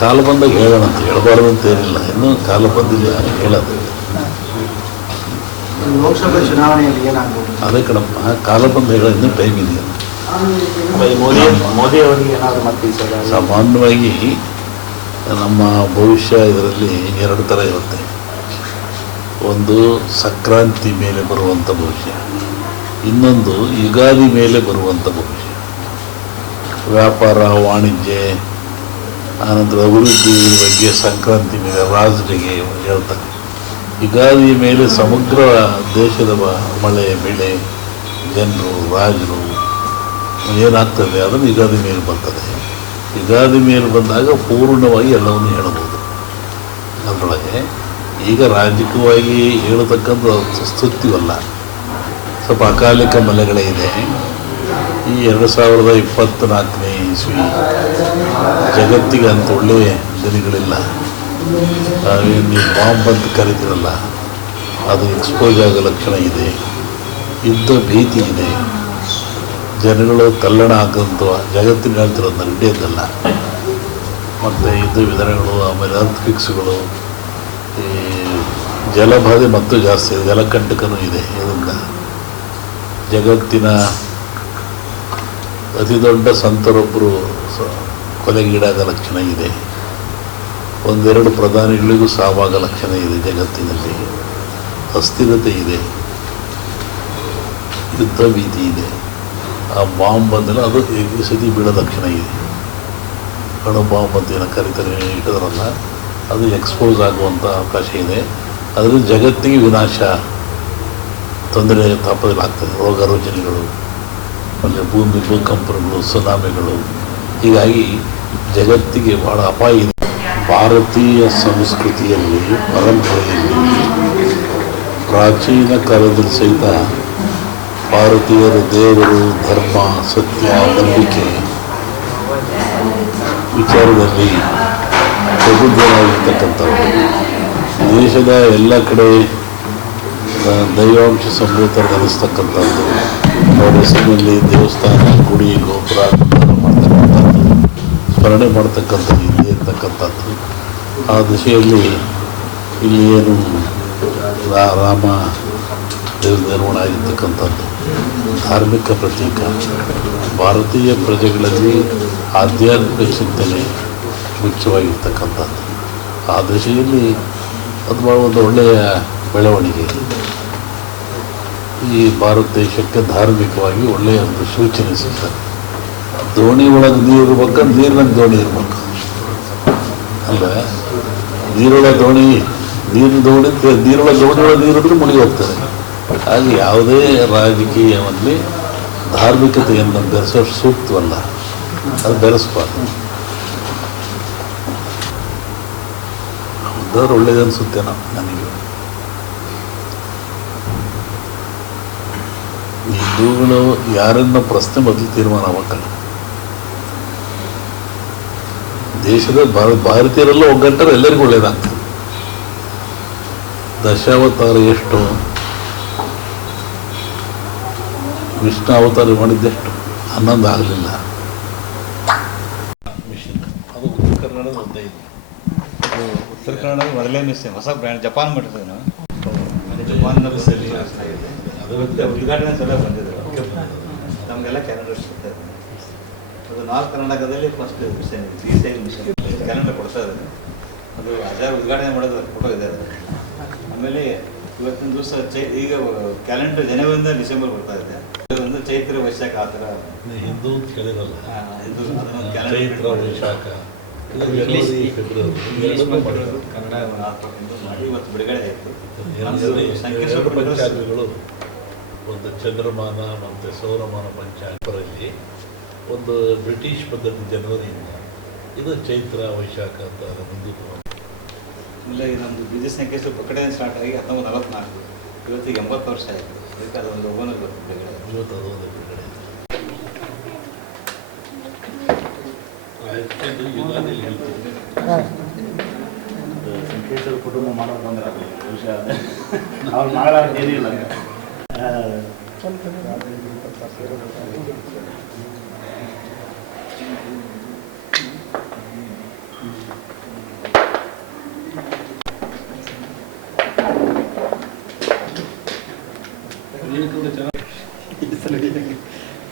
ಕಾಲ ಬಂದಾಗ ಹೇಳೋಣ ಅಂತ, ಹೇಳಬಾರ್ದು ಅಂತ ಏನಿಲ್ಲ, ಇನ್ನೂ ಕಾಲ ಬಂದಿಲ್ಲ ಹೇಳೋದು. ಲೋಕಸಭೆ ಚುನಾವಣೆಯಲ್ಲಿ ಏನಾಗ್ಬೋದು? ಅದೇ ಕಣಪ್ಪ, ಕಾಲ ಬಂದು ಹೇಳೋ ಇನ್ನೂ ಟೈಮ್ ಇದೆಯಲ್ಲ. ಮೋದಿ ಅವರಿಗೆ ಏನಾದರೂ ಮತ್ತೆ ಸಾಮಾನ್ಯವಾಗಿ ನಮ್ಮ ಭವಿಷ್ಯ ಇದರಲ್ಲಿ ಎರಡು ಥರ ಇರುತ್ತೆ. ಒಂದು ಸಂಕ್ರಾಂತಿ ಮೇಲೆ ಬರುವಂಥ ಭವಿಷ್ಯ, ಇನ್ನೊಂದು ಯುಗಾದಿ ಮೇಲೆ ಬರುವಂಥ ಭವಿಷ್ಯ. ವ್ಯಾಪಾರ ವಾಣಿಜ್ಯ ಆನಂತರ ಅಭಿವೃದ್ಧಿ ಬಗ್ಗೆ ಸಂಕ್ರಾಂತಿ ಮೇಲೆ ರಾಜರಿಗೆ ಹೇಳ್ತಾರೆ. ಯುಗಾದಿ ಮೇಲೆ ಸಮಗ್ರ ದೇಶದ ಮಳೆ ಬೆಳೆ ಜನರು ರಾಜರು ಏನಾಗ್ತದೆ ಅದನ್ನು ಯುಗಾದಿ ಮೇಲೆ ಬರ್ತದೆ. ಯುಗಾದಿ ಮೇಲೆ ಬಂದಾಗ ಪೂರ್ಣವಾಗಿ ಎಲ್ಲವನ್ನು ಹೇಳಬಹುದು. ಅದರೊಳಗೆ ಈಗ ರಾಜಕೀಯವಾಗಿ ಹೇಳತಕ್ಕಂಥ ಸ್ತುತಿವಲ್ಲ, ಸ್ವಲ್ಪ ಅಕಾಲಿಕ ಮಳೆಗಳೇ ಇದೆ. ಈ 2024ನೇ ಇಸ್ವಿ ಜಗತ್ತಿಗೆ ಅಂತ ಒಳ್ಳೆಯ ದಿನಗಳಿಲ್ಲ. ನೀವು ಬಾಂಬ್ ಅಂತ ಕರೀತಿರಲ್ಲ, ಅದು ಎಕ್ಸ್ಪೋಸ್ ಆಗೋ ಲಕ್ಷಣ ಇದೆ. ಯುದ್ಧ ಭೀತಿ ಇದೆ, ಜನಗಳು ತಲ್ಲಣ ಆಗಂತ ಜಗತ್ತಿನ ಹೇಳ್ತಿರೋದು ನಡೆಯೋದಲ್ಲ. ಮತ್ತು ಯುದ್ಧ ವಿಧಾನಗಳು, ಆಮೇಲೆ ಅರ್ತ್ ಫಿಕ್ಸ್ಗಳು, ಈ ಜಲಬಾಧೆ ಮತ್ತು ಜಾಸ್ತಿ ಇದೆ, ಜಲಕಂಟಕನೂ ಇದೆ. ಇದರಿಂದ ಜಗತ್ತಿನ ಅತಿ ದೊಡ್ಡ ಸಂತರೊಬ್ಬರು ಕೊಲೆಗೀಡಾದ ಲಕ್ಷಣ ಇದೆ. ಒಂದೆರಡು ಪ್ರಧಾನಿಗಳಿಗೂ ಸಾವಾಗೋ ಲಕ್ಷಣ ಇದೆ. ಜಗತ್ತಿನಲ್ಲಿ ಅಸ್ಥಿರತೆ ಇದೆ, ಯುದ್ಧ ಭೀತಿ ಇದೆ. ಆ ಬಾಂಬ್ ಬಂದಲ್ಲ ಅದು ಈ ಸತಿ ಬೀಳೋ ಲಕ್ಷಣ ಇದೆ. ಅಣು ಬಾಂಬ್ ಅಂತ ಏನೋ ಕರೀತಾರೆ, ಇಟ್ಟಿದ್ರಲ್ಲ, ಅದು ಎಕ್ಸ್ಪೋಸ್ ಆಗುವಂಥ ಅವಕಾಶ ಇದೆ. ಅದರಿಂದ ಜಗತ್ತಿಗೆ ವಿನಾಶ, ತೊಂದರೆ ತಾಪದಲ್ಲಾಗ್ತದೆ. ರೋಗ ರುಜಿನಗಳು, ಆಮೇಲೆ ಭೂಕಂಪನಗಳು, ಸುನಾಮಿಗಳು. ಹೀಗಾಗಿ ಜಗತ್ತಿಗೆ ಬಹಳ ಅಪಾಯ ಇದೆ. ಭಾರತೀಯ ಸಂಸ್ಕೃತಿಯಲ್ಲಿ, ಪರಂಪರೆಯಲ್ಲಿ ಪ್ರಾಚೀನ ಕಾಲದಲ್ಲಿ ಸಹಿತ ಭಾರತೀಯರ ದೇವರು, ಧರ್ಮ, ಸತ್ಯ, ನಂಬಿಕೆ ವಿಚಾರದಲ್ಲಿ ಪ್ರಬುದ್ಧರಾಗಿರ್ತಕ್ಕಂಥವ್ರು. ದೇಶದ ಎಲ್ಲ ಕಡೆ ದೈವಾಂಶ ಸಂಭೂತರು ನೆಲೆಸ್ತಕ್ಕಂಥದ್ದು. ಅವರ ಹೆಸರಿನಲ್ಲಿ ದೇವಸ್ಥಾನ, ಗುಡಿ, ಗೋಪುರ ಮಾಡ್ತಕ್ಕಂಥದ್ದು, ಸ್ಮರಣೆ ಮಾಡ್ತಕ್ಕಂಥದ್ದು ಇಲ್ಲಿ ಇರ್ತಕ್ಕಂಥದ್ದು. ಆ ದಿಶೆಯಲ್ಲಿ ಇಲ್ಲಿ ಏನು ರಾಮ ದೇವ ನಿರ್ಮಾಣ ಆಗಿರ್ತಕ್ಕಂಥದ್ದು ಧಾರ್ಮಿಕ ಪ್ರತೀಕ. ಭಾರತೀಯ ಪ್ರಜೆಗಳಲ್ಲಿ ಆಧ್ಯಾತ್ಮಿಕ ಚಿಂತನೆ ಮುಖ್ಯವಾಗಿರ್ತಕ್ಕಂಥದ್ದು. ಆ ದಿಶೆಯಲ್ಲಿ ಅದು ಒಂದು ಒಳ್ಳೆಯ ಬೆಳವಣಿಗೆ. ಈ ಭಾರತ ದೇಶಕ್ಕೆ ಧಾರ್ಮಿಕವಾಗಿ ಒಳ್ಳೆಯ ಒಂದು ಸೂಚನೆ ಸಿಗ್ತದೆ. ದೋಣಿ ಒಳಗೆ ನೀರು ಇರ್ಬೇಕು, ನೀರಿನಲ್ಲಿ ದೋಣಿ ಇರ್ಬೇಕು ಅಲ್ಲ. ನೀರೊಳಗೆ ದೋಣಿ ನೀರೊಳಗೆ ನೀರಿದ್ರೆ ಮುಳುಗಿ ಹೋಗ್ತದೆ. ಹಾಗೆ ಯಾವುದೇ ರಾಜಕೀಯದಲ್ಲಿ ಧಾರ್ಮಿಕತೆಯನ್ನು ಬೆರೆಸೋ ಸೂಕ್ತವಲ್ಲ, ಅದು ಬೆರೆಸ್ಬಾರ್ದು. ಹೌದಾದ್ರು ಒಳ್ಳೇದು ಅನಿಸುತ್ತೆ ನನಗೆ. ಹಿಂದೂಗಳು ಯಾರನ್ನ ಪ್ರಶ್ನೆ ಮೊದಲು ತೀರ್ಮಾನ ಆಗಲ್ಲ. ದೇಶದ ಭಾರತೀಯರೆಲ್ಲ ಒಗ್ಗಟ್ಟರೆ ಎಲ್ಲರಿಗೂ ಒಳ್ಳೇದಾಗ್ತದೆ. ದಶಾವತಾರ ಎಷ್ಟು, ವಿಷ್ಣು ಅವತಾರ ಮಾಡಿದ್ದೆಷ್ಟು, 11 ಆಗಲಿಲ್ಲ. ಮಿಷನ್ ಅದು ಉತ್ತರ ಕನ್ನಡದ ಒಂದೇ ಇದೆ. ಅದು ಉತ್ತರ ಕನ್ನಡದ ಮೊದಲೇ ಮಿಷನ್, ಹೊಸ ಬ್ರ್ಯಾಂಡ್ ಜಪಾನ್ ಮಾಡಿದ್ರು ನಾವು. ಜಪಾನ್ ಬಸ್ಸಲ್ಲಿ ಅದರ ಉದ್ಘಾಟನೆ ಸಲ ಬಂದಿದ್ರು. ನಮಗೆಲ್ಲ ಕ್ಯಾಲೆಂಡರ್ ಸಿಗ್ತದೆ. ಅದು ನಾರ್ತ್ ಕರ್ನಾಟಕದಲ್ಲಿ ಫಸ್ಟ್ ಮಿಷನ್, ಈ ಸೈಡ್ ಮಿಷನ್ ಕ್ಯಾಲೆಂಡರ್ ಕೊಡ್ತಾ ಇದ್ದಾರೆ. ಅದು ಆಚಾರ ಉದ್ಘಾಟನೆ ಮಾಡೋದು ಫೋಟೋ ಇದೆ. ಆಮೇಲೆ ಇವತ್ತಿನ ದಿವಸ ಈಗ ಕ್ಯಾಲೆಂಡರ್ ಜನವರಿಯಿಂದ ಡಿಸೆಂಬರ್ ಬರ್ತಾ ಇದೆ. ಒಂದು ಚೈತ್ರ ವೈಶಾಖ ಆ ಥರ ಹಿಂದೂ ಅಂತ ಕೇಳಿರಲ್ಲ, ಇದು ಚೈತ್ರ ವೈಶಾಖ ಕನ್ನಡ ಮಾಡಿ ಇವತ್ತು ಬಿಡುಗಡೆ ಆಯಿತು. ಪಂಚಾಂಗಗಳು ಒಂದು ಚಂದ್ರಮಾನ ಮತ್ತು ಸೌರಮಾನ ಪಂಚಾಂಗರಲ್ಲಿ ಒಂದು ಬ್ರಿಟಿಷ್ ಪದ್ಧತಿ ಜನವರಿಯಿಂದ, ಇದು ಚೈತ್ರ ವೈಶಾಖ ಅಂತ ಮುಂದಕ್ಕೆ. ಇಲ್ಲ, ನಮ್ಮದು ಬಿಸ್ನೆಸ್ ಸಂಖ್ಯೆ ಪ್ರಕಟಣೆ ಸ್ಟಾರ್ಟ್ ಆಗಿ 1944, ಇವತ್ತಿಗೆ 80 ವರ್ಷ ಆಯಿತು. ಅದಕ್ಕೆ ಅದೊಂದು ಒಬ್ಬನ ಬಿಡುಗಡೆ, ಇವತ್ತು ಅದೊಂದು ಬಿಡುಗಡೆ. ಯುಗಾದಿಯಲ್ಲಿ ಹೇಳ್ತೀವಿ ಸಂಕೇಶ್ವರ ಕುಟುಂಬ ಮಾಡೋದು ಬಂದ್ರೆ ವಿಷಯ ಅವ್ರು ಮಾಡಲಾರ್ದು ಏನಿಲ್ಲ.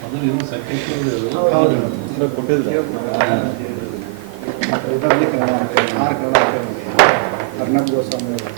ಮೊದಲು ಇನ್ನು ಸೆಕೆಂಡ್ ಫ್ಲೋರ್ ಹೌದು ಕೊಟ್ಟಿದ್ರು ಇದರಲ್ಲಿ ಕನ್ನಡ ಅರ್ನಬ್ ಗೋಸ್ವಾಮಿ